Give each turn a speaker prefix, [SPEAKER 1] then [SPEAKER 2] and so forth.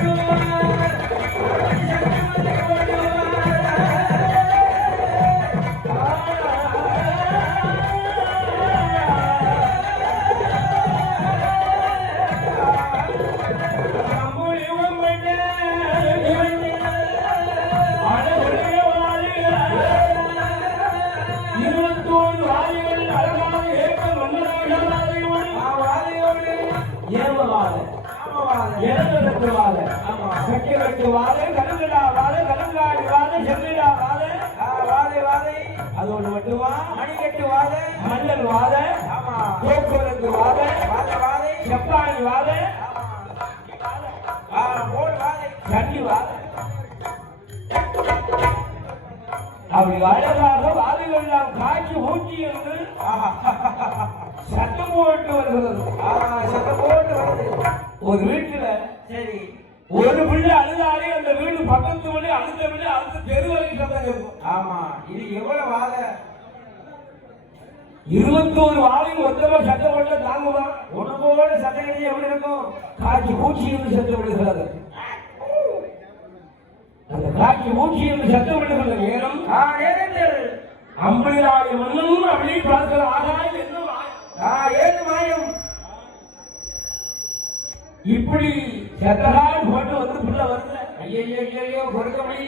[SPEAKER 1] Senhor.
[SPEAKER 2] இறந்ததற்கு வாத
[SPEAKER 1] ஆமா.
[SPEAKER 2] சக்கிரவர்த்தி வாத கருங்கடா வாத கருங்காடி வாத. செல்லிடா வாத
[SPEAKER 1] ஆ, வாதை வாதை
[SPEAKER 2] அதோடு மட்டுமா
[SPEAKER 1] மணிக்கட்டு வாதை
[SPEAKER 2] மன்னன் வாத
[SPEAKER 1] ஆமா.
[SPEAKER 2] போக்குவரத்து வாத
[SPEAKER 1] வாதை. வாதை
[SPEAKER 2] செப்பாணி வாத
[SPEAKER 1] ஆ, போல்
[SPEAKER 2] கண்டி வாத அப்படி அழகாக வாதைகள் காய்ச்சி காட்சி ஊட்டி என்று சத்தம் போட்டு வருகிறது.
[SPEAKER 1] ஆ, சத்தம் போட்டு வருது
[SPEAKER 2] ஒரு வீட்டுல
[SPEAKER 1] சரி
[SPEAKER 2] ஒரு பிள்ளை அழுதாலே அந்த வீடு பக்கத்து வீடு அடுத்த வீடு அடுத்த தெரு வரைக்கும் இருக்கும்.
[SPEAKER 1] ஆமா இது எவ்வளவு வாதை
[SPEAKER 2] இருபத்தோரு வாழையும் மொத்தமா சத்தம் போட்டு தாங்குமா?
[SPEAKER 1] ஒண்ணு போல கட்டி எப்படி இருக்கும்?
[SPEAKER 2] காட்சி மூச்சு என்று சத்தம் விடுகிறது அந்த காட்சி மூச்சு என்று சத்தம் விடுகிற நேரம்
[SPEAKER 1] ஆ, நேரத்தில்.
[SPEAKER 2] அம்பளிராய மன்னனும் அப்படி பார்க்கிற ஆகாய் என்ன
[SPEAKER 1] மாயம்.
[SPEAKER 2] இப்படி சத்தகால் போட்டு வந்து பிள்ளை வருது
[SPEAKER 1] ஐயோ ஐயோ பொறுக்க முடியல